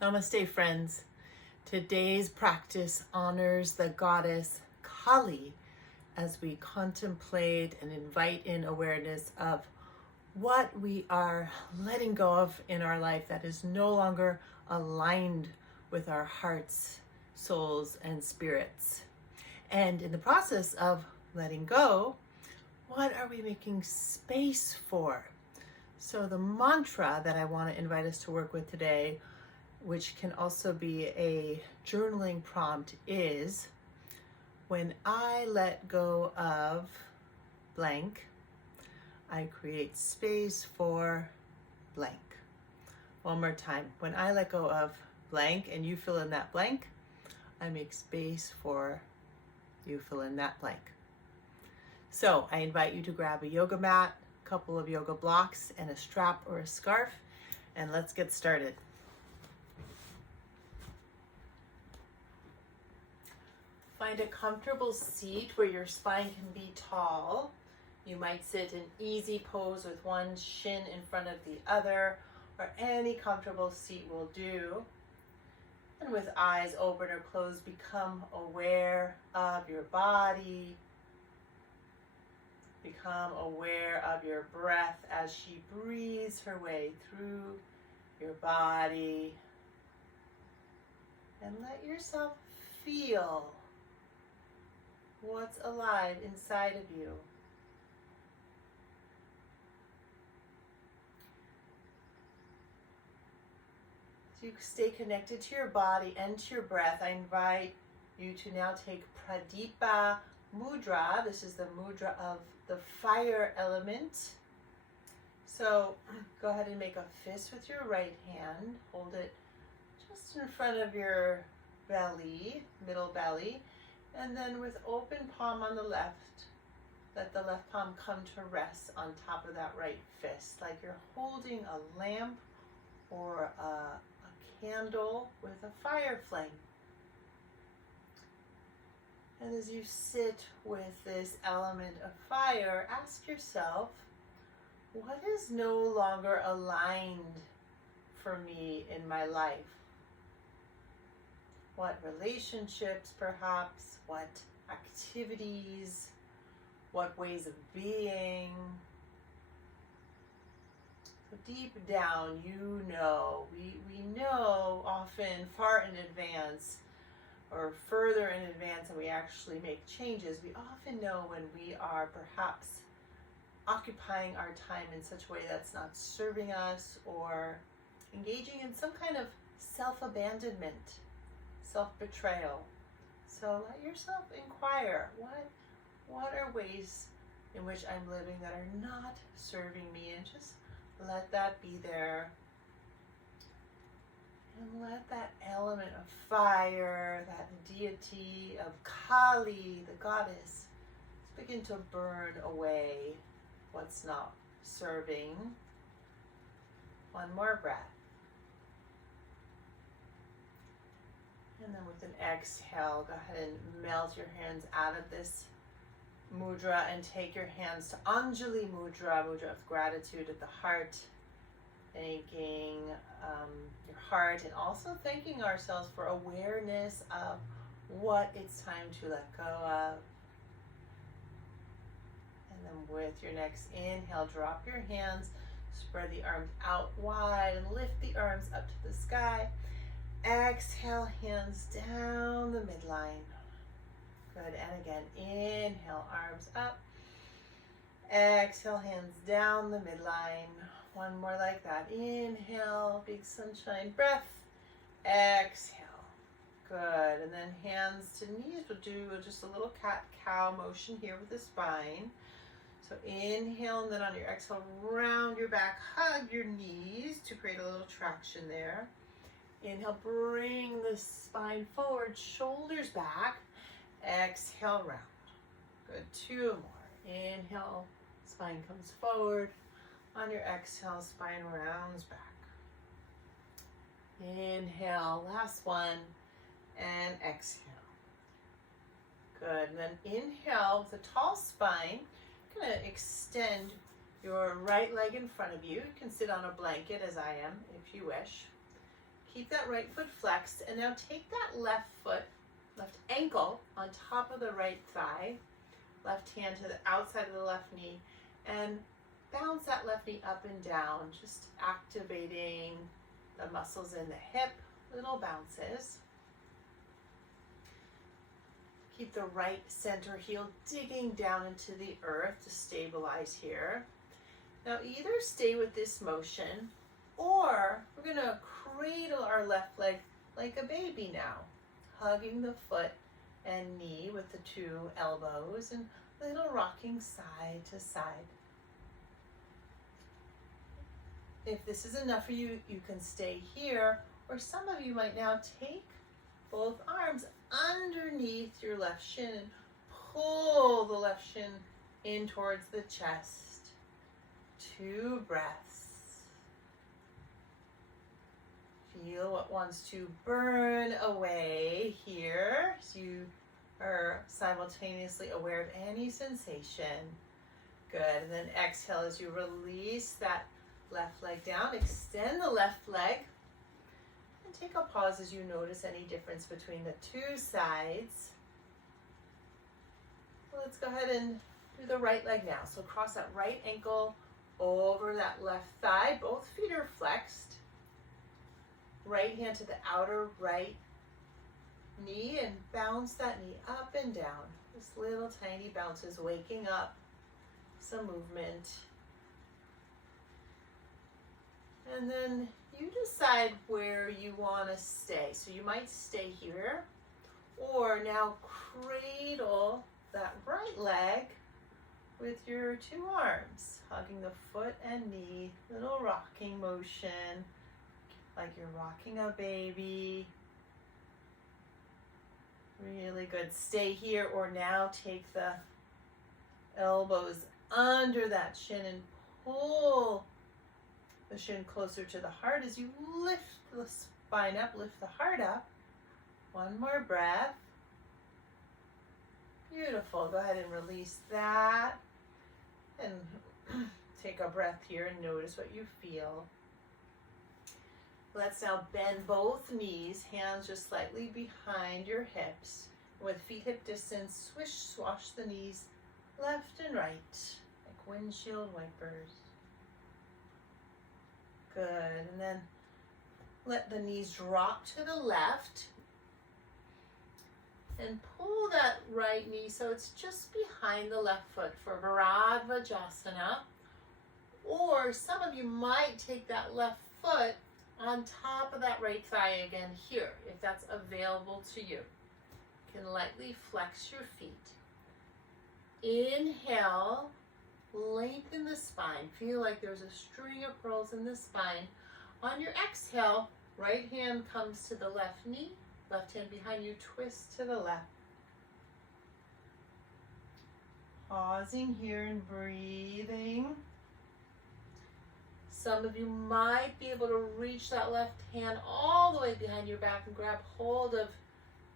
Namaste, friends. Today's practice honors the goddess Kali as we contemplate and invite in awareness of what we are letting go of in our life that is no longer aligned with our hearts, souls, and spirits. And in the process of letting go, what are we making space for? So the mantra that I want to invite us to work with today, which can also be a journaling prompt, is when I let go of blank, I create space for blank. One more time. When I let go of blank and you fill in that blank, I make space for you fill in that blank. So I invite you to grab a yoga mat, a couple of yoga blocks, and a strap or a scarf, and let's get started. Find a comfortable seat where your spine can be tall. You might sit in easy pose with one shin in front of the other, or any comfortable seat will do. And with eyes open or closed, become aware of your body. Become aware of your breath as she breathes her way through your body. And let yourself feel what's alive inside of you. As you stay connected to your body and to your breath, I invite you to now take Pradipa Mudra. This is the mudra of the fire element. So go ahead and make a fist with your right hand. Hold it just in front of your belly, middle belly. And then with open palm on the left, let the left palm come to rest on top of that right fist, like you're holding a lamp or a candle with a fire flame. And as you sit with this element of fire, ask yourself, what is no longer aligned for me in my life? What relationships, perhaps, what activities, what ways of being. So deep down, you know, we know often far in advance or further in advance and we actually make changes. We often know when we are perhaps occupying our time in such a way that's not serving us or engaging in some kind of self-abandonment, self-betrayal. So let yourself inquire, what are ways in which I'm living that are not serving me, and just let that be there. And let that element of fire, that deity of Kali, the goddess, begin to burn away what's not serving. One more breath. And then with an exhale, go ahead and melt your hands out of this mudra and take your hands to Anjali Mudra, mudra of gratitude at the heart. Thanking your heart and also thanking ourselves for awareness of what it's time to let go of. And then with your next inhale, drop your hands, spread the arms out wide and lift the arms up to the sky. Exhale, hands down the midline. Good, and again, inhale, arms up. Exhale, hands down the midline. One more like that. Inhale, big sunshine breath. Exhale. Good. And then hands to knees. We'll do just a little cat-cow motion here with the spine. So inhale, and then on your exhale, round your back, hug your knees to create a little traction there. Inhale, bring the spine forward, shoulders back. Exhale, round. Good. Two more. Inhale, spine comes forward. On your exhale, spine rounds back. Inhale, last one, and exhale. Good, and then inhale with a tall spine. You're gonna extend your right leg in front of you. You can sit on a blanket as I am if you wish. Keep that right foot flexed, and now take that left ankle on top of the right thigh, left hand to the outside of the left knee, and bounce that left knee up and down, just activating the muscles in the hip, little bounces. Keep the right center heel digging down into the earth to stabilize here. Now either stay with this motion, or we're gonna cradle our left leg like a baby now, hugging the foot and knee with the two elbows and little rocking side to side. If this is enough for you, you can stay here, or some of you might now take both arms underneath your left shin and pull the left shin in towards the chest. 2 breaths. Feel what wants to burn away here, so you are simultaneously aware of any sensation. Good, and then exhale as you release that left leg down. Extend the left leg and take a pause as you notice any difference between the 2 sides. Well, let's go ahead and do the right leg now. So cross that right ankle over that left thigh. Both feet are flexed. Right hand to the outer right knee and bounce that knee up and down. Just little tiny bounces, waking up some movement. And then you decide where you want to stay. So you might stay here, or now cradle that right leg with your 2 arms, hugging the foot and knee, little rocking motion, like you're rocking a baby. Really good. Stay here, or now take the elbows under that shin and pull the shin closer to the heart as you lift the spine up, lift the heart up. 1 more breath. Beautiful. Go ahead and release that. And take a breath here and notice what you feel. Let's now bend both knees, hands just slightly behind your hips. With feet hip distance, swish, swash the knees left and right, like windshield wipers. Good, and then let the knees drop to the left and pull that right knee so it's just behind the left foot for Virabhajasana. Or some of you might take that left foot on top of that right thigh again here, if that's available to you. You can lightly flex your feet. Inhale, lengthen the spine. Feel like there's a string of pearls in the spine. On your exhale, right hand comes to the left knee, left hand behind you, twist to the left. Pausing here and breathing. Some of you might be able to reach that left hand all the way behind your back and grab hold of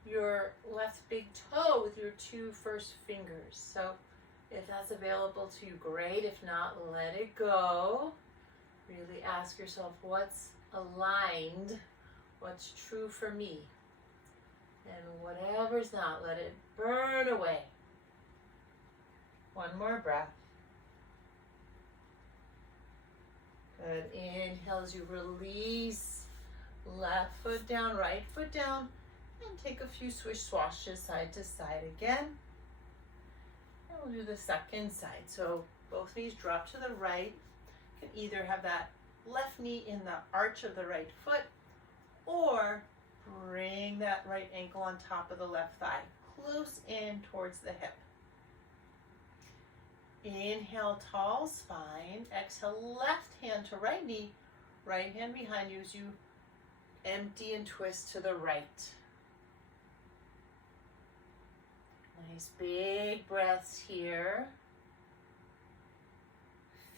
your left big toe with your 2 first fingers. So if that's available to you, great. If not, let it go. Really ask yourself what's aligned, what's true for me. And whatever's not, let it burn away. 1 more breath. Good. Inhale as you release. Left foot down, right foot down. And take a few swish swashes side to side again. And we'll do the second side. So both knees drop to the right. You can either have that left knee in the arch of the right foot, or bring that right ankle on top of the left thigh, close in towards the hip. Inhale, tall spine. Exhale, left hand to right knee, right hand behind you as you empty and twist to the right. Nice big breaths here.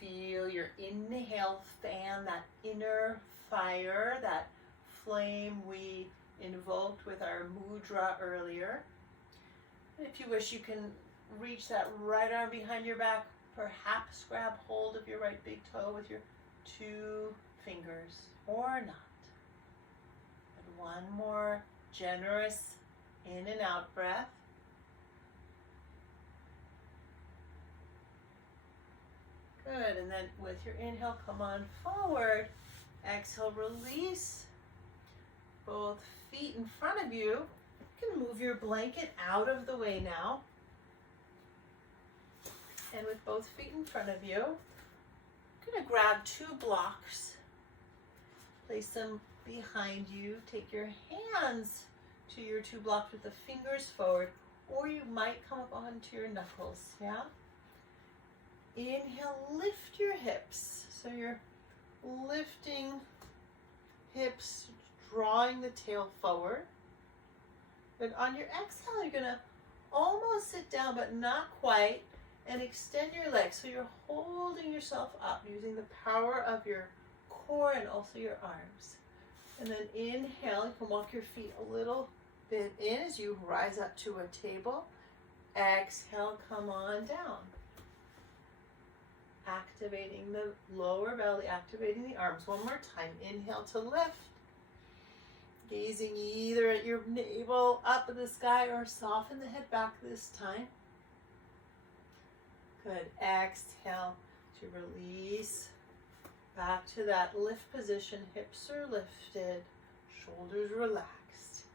Feel your inhale fan that inner fire, that flame we invoked with our mudra earlier. If you wish, you can reach that right arm behind your back. Perhaps grab hold of your right big toe with your 2 fingers, or not. One more generous in and out breath. Good, and then with your inhale, come on forward. Exhale, release both feet in front of you. You can move your blanket out of the way now. And with both feet in front of you, I'm going to grab 2 blocks. Place them behind you. Take your hands to your 2 blocks with the fingers forward, or you might come up onto your knuckles, yeah? Inhale, lift your hips. So you're lifting hips, drawing the tail forward. And on your exhale, you're gonna almost sit down, but not quite, and extend your legs. So you're holding yourself up using the power of your core and also your arms. And then inhale, you can walk your feet a little bit in as you rise up to a table. Exhale, come on down. Activating the lower belly, activating the arms. One more time. Inhale to lift. Gazing either at your navel up in the sky or soften the head back this time. Good. Exhale to release. Back to that lift position. Hips are lifted. Shoulders relaxed.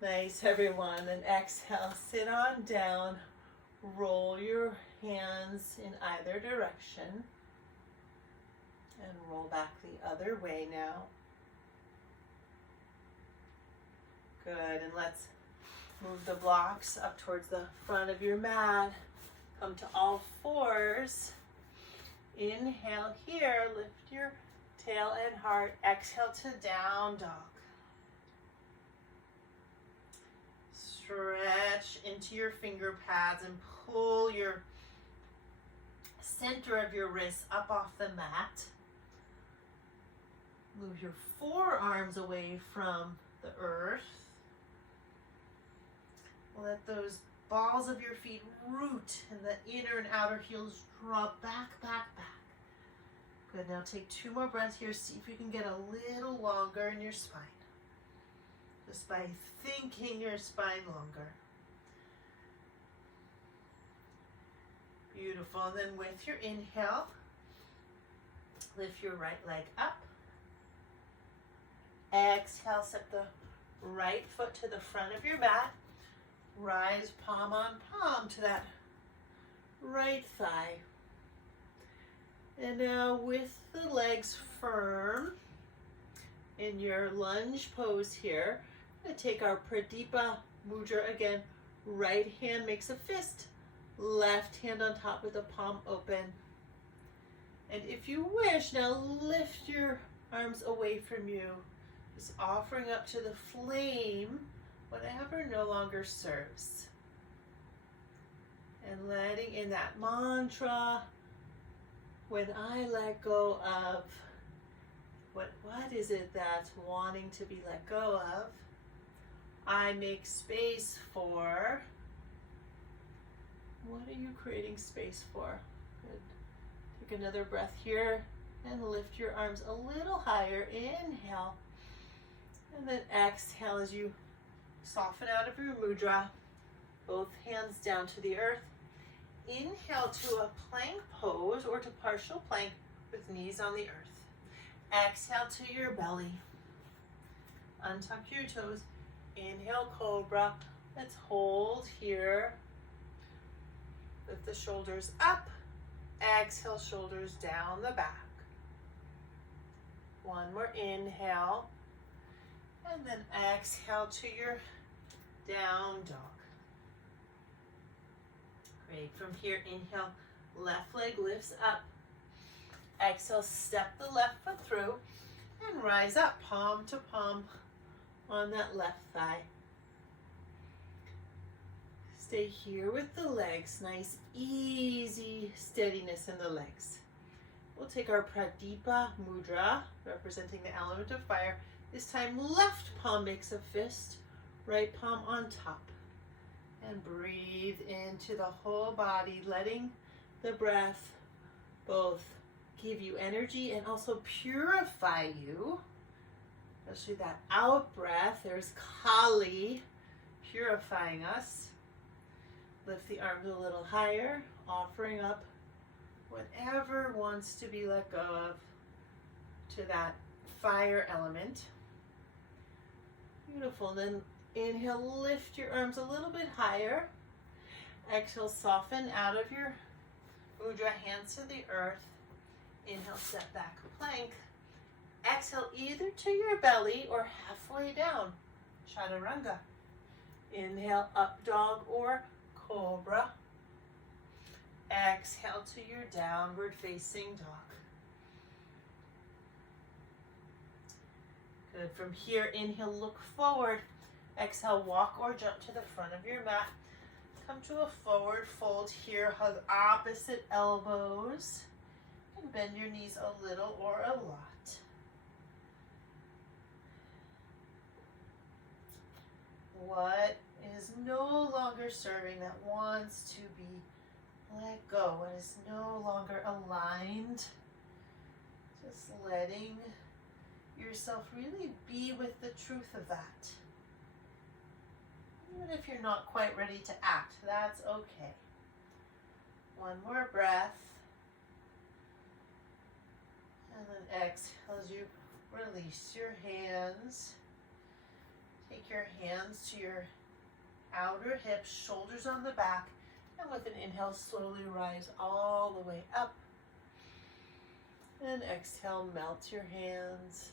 Nice, everyone. And exhale. Sit on down. Roll your hands in either direction. And roll back the other way now. Good, and let's move the blocks up towards the front of your mat. Come to all fours. Inhale here, lift your tail and heart. Exhale to down dog. Stretch into your finger pads and pull your center of your wrists up off the mat. Move your forearms away from the earth. Let those balls of your feet root and the inner and outer heels drop back, back, back. Good, now take 2 more breaths here. See if you can get a little longer in your spine. Just by thinking your spine longer. Beautiful, and then with your inhale, lift your right leg up. Exhale, step the right foot to the front of your mat. Rise palm on palm to that right thigh. And now with the legs firm in your lunge pose here, I'm going to take our Pradipa Mudra again. Right hand makes a fist, left hand on top with the palm open. And if you wish, now lift your arms away from you, just offering up to the flame whatever no longer serves. And letting in that mantra, when I let go of, what is it that's wanting to be let go of? I make space for, what are you creating space for? Good. Take another breath here and lift your arms a little higher. Inhale. And then exhale as you soften out of your mudra, both hands down to the earth. Inhale to a plank pose or to partial plank with knees on the earth. Exhale to your belly. Untuck your toes. Inhale, cobra. Let's hold here. Lift the shoulders up. Exhale, shoulders down the back. One more inhale. And then exhale to your down dog. Great. From here, inhale, left leg lifts up. Exhale, step the left foot through and rise up, palm to palm on that left thigh. Stay here with the legs. Nice, easy steadiness in the legs. We'll take our Pradipa Mudra, representing the element of fire. This time, left palm makes a fist, right palm on top. And breathe into the whole body, letting the breath both give you energy and also purify you Especially that out breath. There's Kali, purifying us. Lift the arms a little higher, offering up whatever wants to be let go of to that fire element. Beautiful. Then inhale, lift your arms a little bit higher. Exhale, soften out of your mudra, hands to the earth. Inhale, step back, plank. Exhale, either to your belly or halfway down, chaturanga. Inhale, up dog or cobra. Exhale to your downward facing dog. Good. From here, inhale, look forward. Exhale, walk or jump to the front of your mat. Come to a forward fold here. Hug opposite elbows. And bend your knees a little or a lot. What is no longer serving, that wants to be let go, what is no longer aligned, just letting yourself really be with the truth of that. Even if you're not quite ready to act, that's okay. One more breath. And then exhale as you release your hands. Take your hands to your outer hips, shoulders on the back, and with an inhale, slowly rise all the way up. And exhale, melt your hands.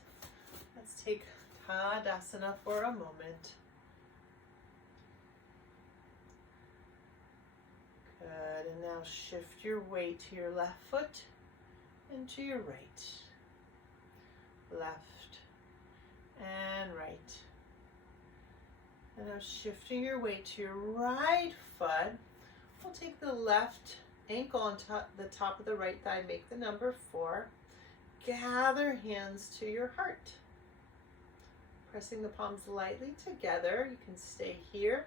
Let's take Tadasana for a moment. Good, and now shift your weight to your left foot and to your right. Left and right. And now shifting your weight to your right foot. We'll take the left ankle on the top of the right thigh, make the number 4. Gather hands to your heart. Pressing the palms lightly together. You can stay here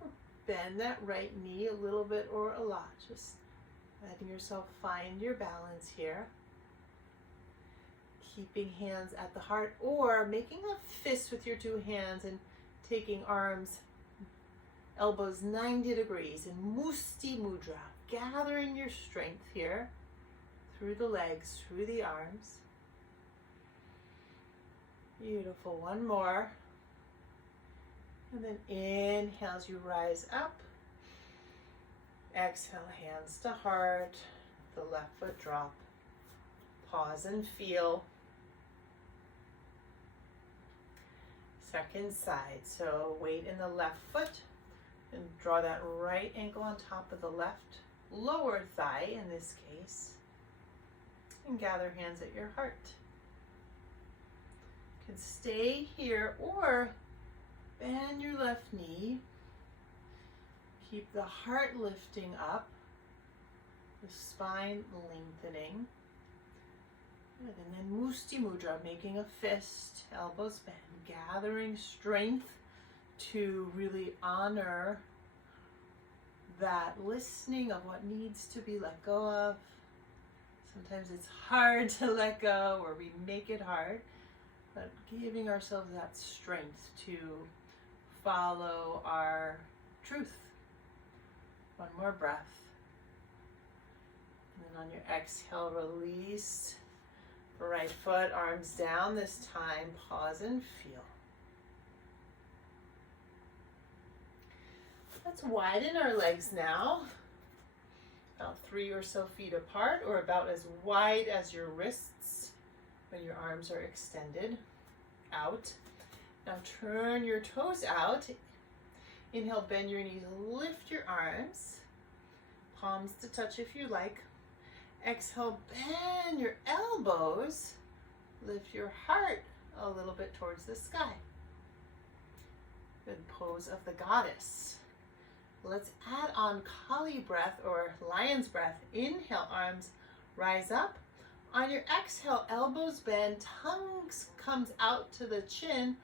or bend that right knee a little bit or a lot. Just letting yourself find your balance here. Keeping hands at the heart or making a fist with your 2 hands and taking arms, elbows 90 degrees in Musti Mudra. Gathering your strength here through the legs, through the arms. Beautiful. One more. And then inhale as you rise up. Exhale, hands to heart. The left foot drop. Pause and feel. Second side. So weight in the left foot and draw that right ankle on top of the left lower thigh in this case. And gather hands at your heart. You can stay here or bend your left knee. Keep the heart lifting up, the spine lengthening. Good. And then Musti Mudra, making a fist, elbows bend, gathering strength to really honor that listening of what needs to be let go of. Sometimes it's hard to let go, or we make it hard, but giving ourselves that strength to follow our truth. One more breath. And then on your exhale, release the right foot, arms down this time. Pause and feel. Let's widen our legs now. About 3 or so feet apart, or about as wide as your wrists when your arms are extended out. Now turn your toes out. Inhale, bend your knees, lift your arms. Palms to touch if you like. Exhale, bend your elbows. Lift your heart a little bit towards the sky. Good pose of the goddess. Let's add on Kali breath or lion's breath. Inhale, arms rise up. On your exhale, elbows bend, tongue comes out to the chin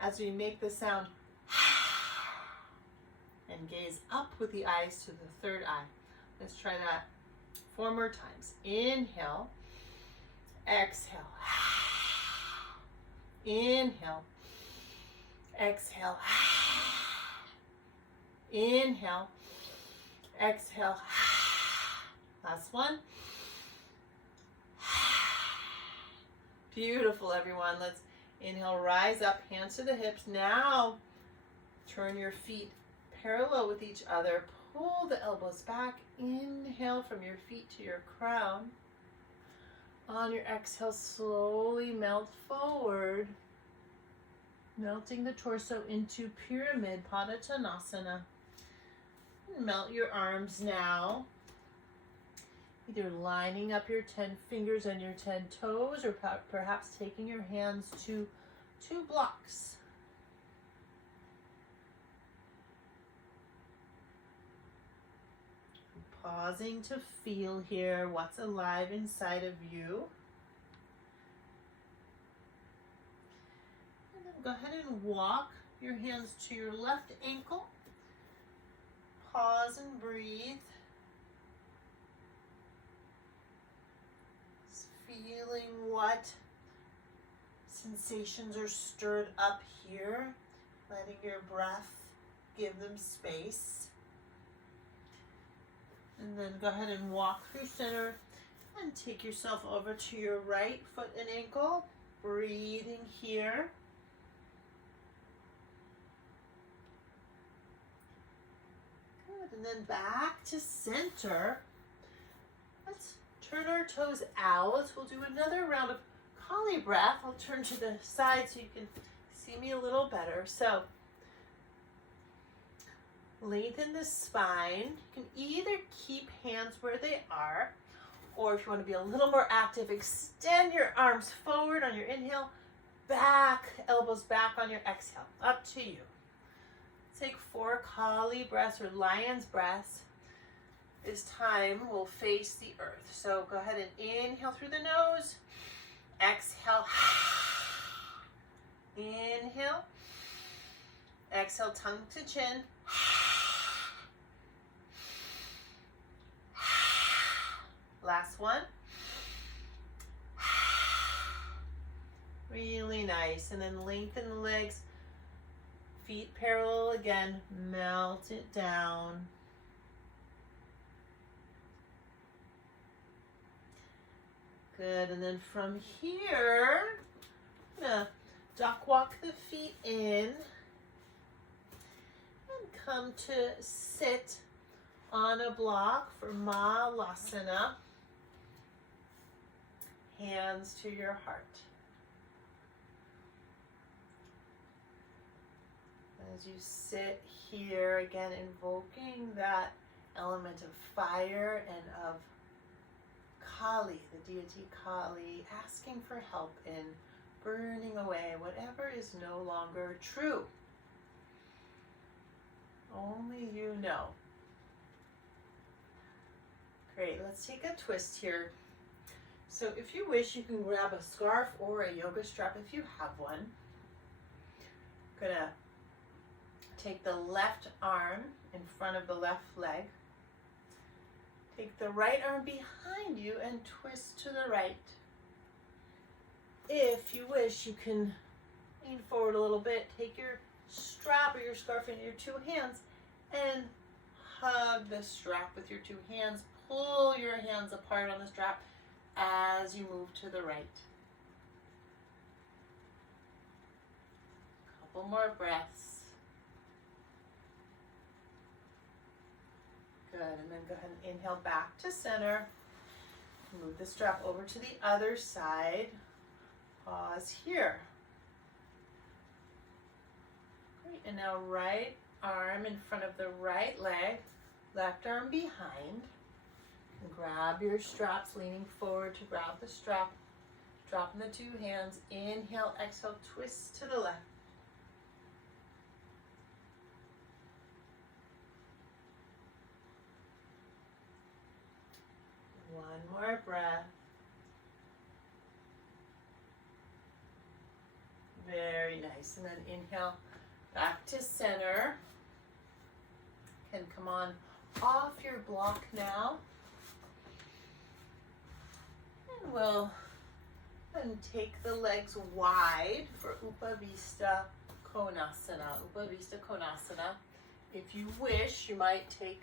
as we make the sound and gaze up with the eyes to the third eye. Let's try that 4 more times. Inhale, exhale. Inhale. Exhale. Inhale. Exhale. Last one. Beautiful, everyone. Let's inhale, rise up, hands to the hips. Now, turn your feet parallel with each other. Pull the elbows back. Inhale from your feet to your crown. On your exhale, slowly melt forward, melting the torso into pyramid Padottanasana. Melt your arms now, either lining up your 10 fingers and your 10 toes, or perhaps taking your hands to 2 blocks. Pausing to feel here what's alive inside of you. And then go ahead and walk your hands to your left ankle. Pause and breathe. Just feeling what sensations are stirred up here. Letting your breath give them space. And then go ahead and walk through center and take yourself over to your right foot and ankle. Breathing here. Good, and then back to center. Let's turn our toes out. We'll do another round of Kali breath. I'll turn to the side so you can see me a little better. So, lengthen the spine. You can either keep hands where they are, or if you want to be a little more active, extend your arms forward on your inhale, back, elbows back on your exhale. Up to you. Take 4 Kali breaths or lion's breaths. This time we'll face the earth. So go ahead and inhale through the nose. Exhale. Inhale. Exhale, tongue to chin. Last one. Really nice. And then lengthen the legs. Feet parallel again. Melt it down. Good. And then from here, I'm going to duck walk the feet in. And come to sit on a block for Malasana. Hands to your heart. As you sit here, again, invoking that element of fire and of Kali, the deity Kali, asking for help in burning away whatever is no longer true. Only you know. Great, let's take a twist here. So if you wish, you can grab a scarf or a yoga strap if you have one. I'm gonna take the left arm in front of the left leg. Take the right arm behind you and twist to the right. If you wish, you can lean forward a little bit, take your strap or your scarf in your 2 hands and hug the strap with your 2 hands. Pull your hands apart on the strap as you move to the right. Couple more breaths. Good, and then go ahead and inhale back to center. Move the strap over to the other side. Pause here. Great, and now right arm in front of the right leg, left arm behind. And grab your straps, leaning forward to grab the strap. Dropping the 2 hands. Inhale, exhale, twist to the left. One more breath. Very nice. And then inhale back to center. Can come on off your block now. And we'll and take the legs wide for Upavista Konasana. Upavista Konasana. If you wish, you might take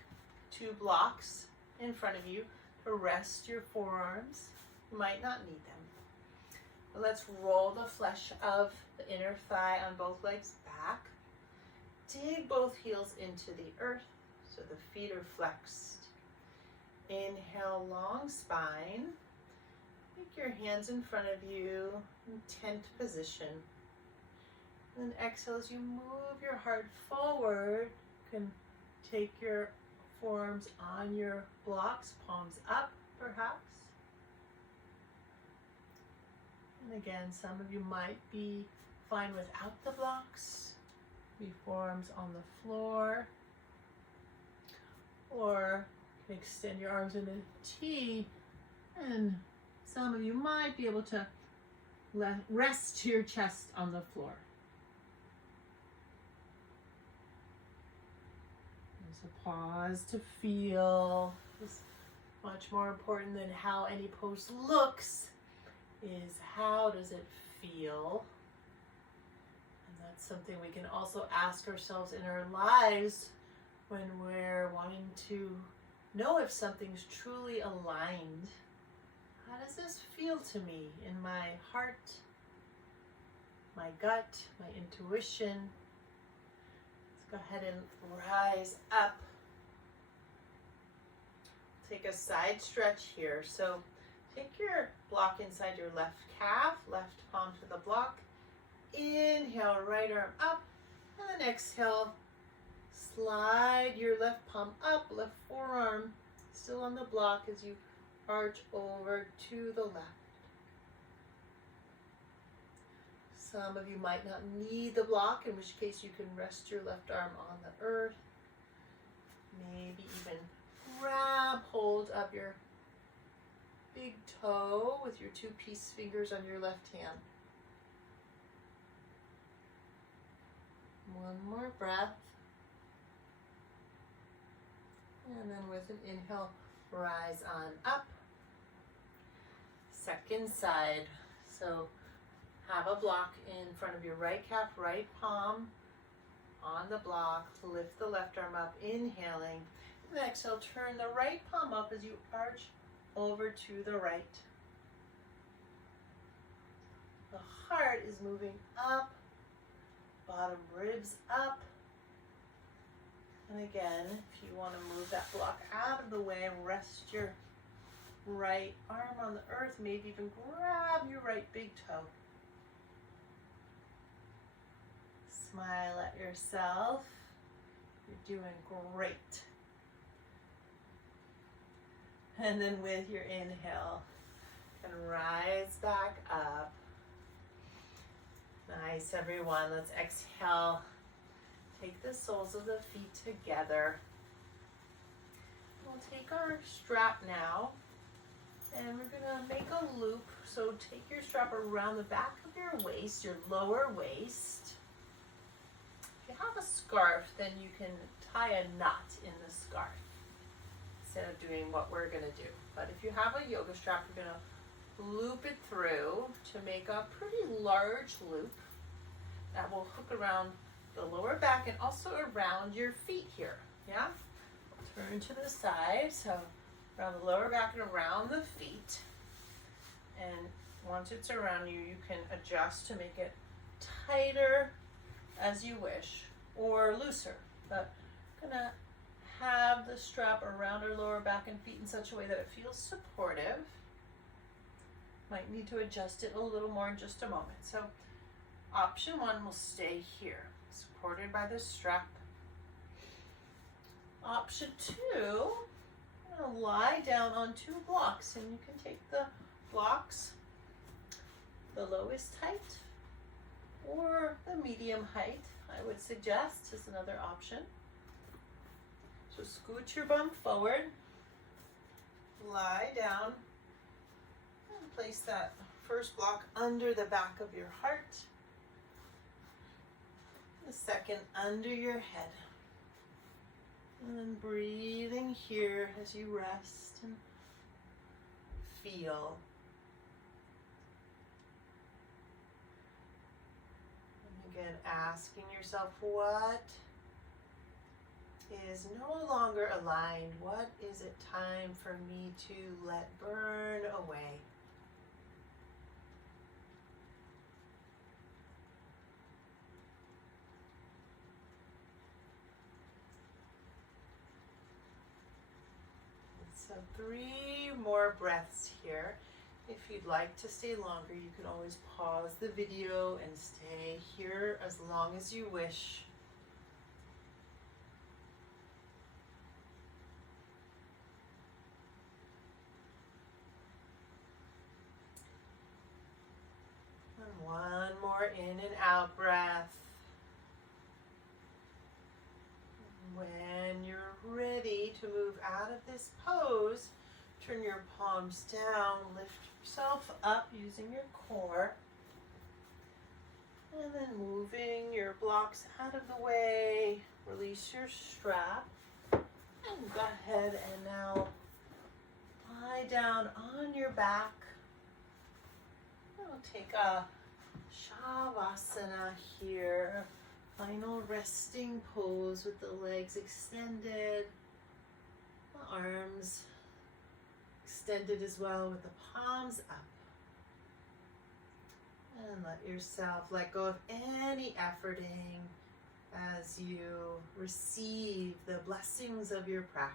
2 blocks in front of you to rest your forearms. You might not need them. But let's roll the flesh of the inner thigh on both legs back. Dig both heels into the earth so the feet are flexed. Inhale, long spine. Take your hands in front of you in tent position. And then exhale as you move your heart forward. You can take your forearms on your blocks, palms up perhaps. And again, some of you might be fine without the blocks. Your forearms on the floor. Or you can extend your arms in a T, and some of you might be able to rest your chest on the floor. There's a pause to feel. It's much more important than how any pose looks is how does it feel? And that's something we can also ask ourselves in our lives when we're wanting to know if something's truly aligned. How does this feel to me in my heart, my gut, my intuition? Let's go ahead and rise up. Take a side stretch here. So take your block inside your left calf, left palm to the block. Inhale, right arm up, and then exhale. Slide your left palm up, left forearm still on the block as you arch over to the left. Some of you might not need the block, in which case you can rest your left arm on the earth. Maybe even grab hold of your big toe with your 2 peace fingers on your left hand. One more breath. And then with an inhale, rise on up. Second side. So have a block in front of your right calf, right palm on the block. Lift the left arm up, inhaling. And exhale, turn the right palm up as you arch over to the right. The heart is moving up, bottom ribs up. And again, if you want to move that block out of the way, rest your right arm on the earth, maybe even grab your right big toe. Smile at yourself. You're doing great. And then with your inhale, and rise back up. Nice, everyone. Let's exhale. Take the soles of the feet together. We'll take our strap now, and we're gonna make a loop. So take your strap around the back of your waist, your lower waist. If you have a scarf, then you can tie a knot in the scarf instead of doing what we're gonna do. But if you have a yoga strap, you're gonna loop it through to make a pretty large loop that will hook around the lower back and also around your feet here. Yeah? Turn to the side, so around the lower back and around the feet. And once it's around you, you can adjust to make it tighter as you wish or looser. But I'm gonna have the strap around our lower back and feet in such a way that it feels supportive. Might need to adjust it a little more in just a moment. So option 1 will stay here, supported by the strap. Option 2, I'm going to lie down on 2 blocks, and you can take the blocks the lowest height or the medium height, I would suggest, is another option. So scoot your bum forward, lie down, and place that first block under the back of your heart. The second under your head. And then breathing here as you rest and feel. asking yourself what is no longer aligned. What is it time for me to let burn away? So 3 more breaths here. If you'd like to stay longer, you can always pause the video and stay here as long as you wish. And one more in and out breath. When you're ready to move out of this pose, turn your palms down, lift yourself up using your core, and then moving your blocks out of the way, release your strap, and go ahead and now lie down on your back. We'll take a Shavasana here. Final resting pose with the legs extended, the arms extended as well with the palms up. And let yourself let go of any efforting as you receive the blessings of your practice.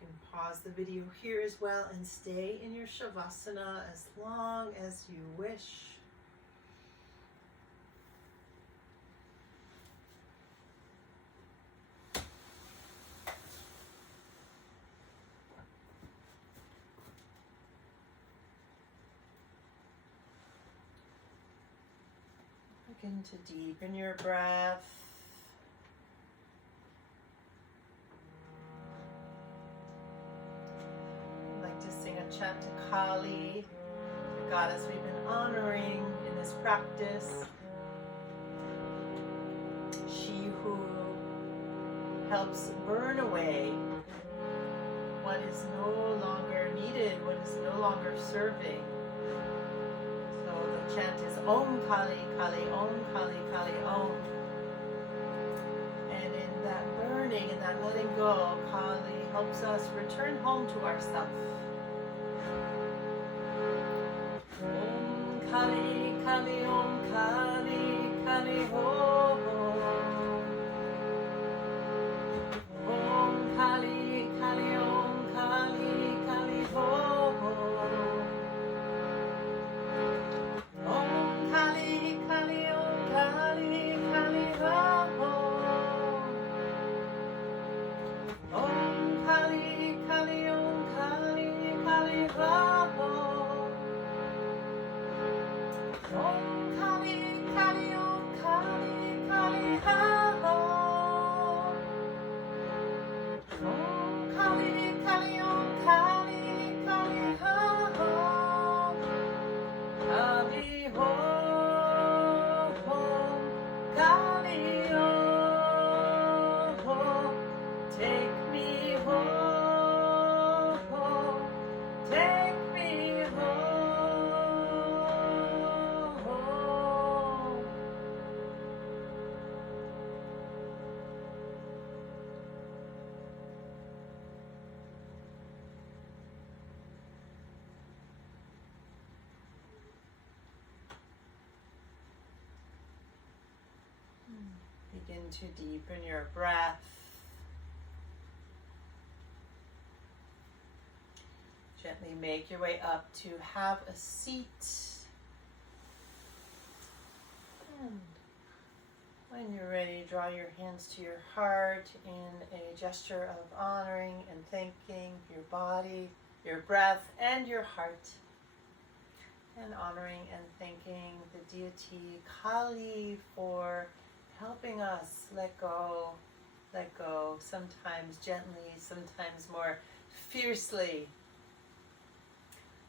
You can pause the video here as well and stay in your Shavasana as long as you wish. Begin to deepen your breath. I'd like to sing a chant to Kali, the goddess we've been honoring in this practice. She who helps burn away what is no longer needed, what is no longer serving. The chant is Om Kali, Kali, Om Kali, Kali, Om. And in that burning, in that letting go, Kali helps us return home to ourselves. Om Kali, Kali, Om Kali, Kali, Om. Om Kali, Kali, Om Kali, Kali, Om. Begin to deepen your breath. Gently make your way up to have a seat. And when you're ready, draw your hands to your heart in a gesture of honoring and thanking your body, your breath, and your heart. And honoring and thanking the deity Kali for helping us let go, sometimes gently, sometimes more fiercely.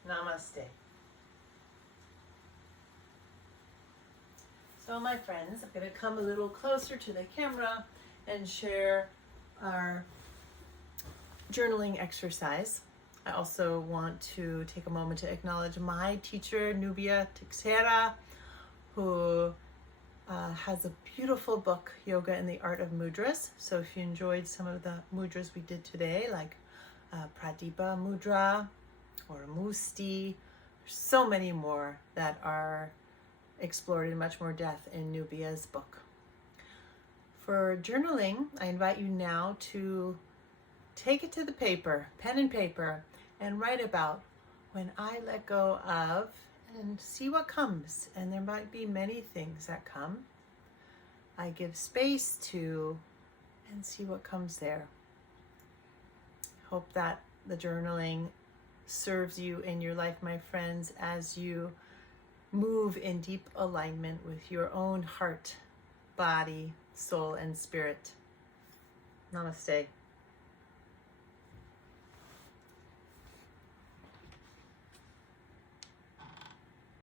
Namaste. So my friends, I'm going to come a little closer to the camera and share our journaling exercise. I also want to take a moment to acknowledge my teacher, Nubia Teixeira, who has a beautiful book, Yoga and the Art of Mudras. So if you enjoyed some of the mudras we did today, like Pradipa Mudra or Musti, there's so many more that are explored in much more depth in Nubia's book. For journaling, I invite you now to take it to the paper, pen and paper, and write about when I let go of, and see what comes. And there might be many things that come. I give space to, and see what comes there. Hope that the journaling serves you in your life, my friends, as you move in deep alignment with your own heart, body, soul, and spirit. Namaste.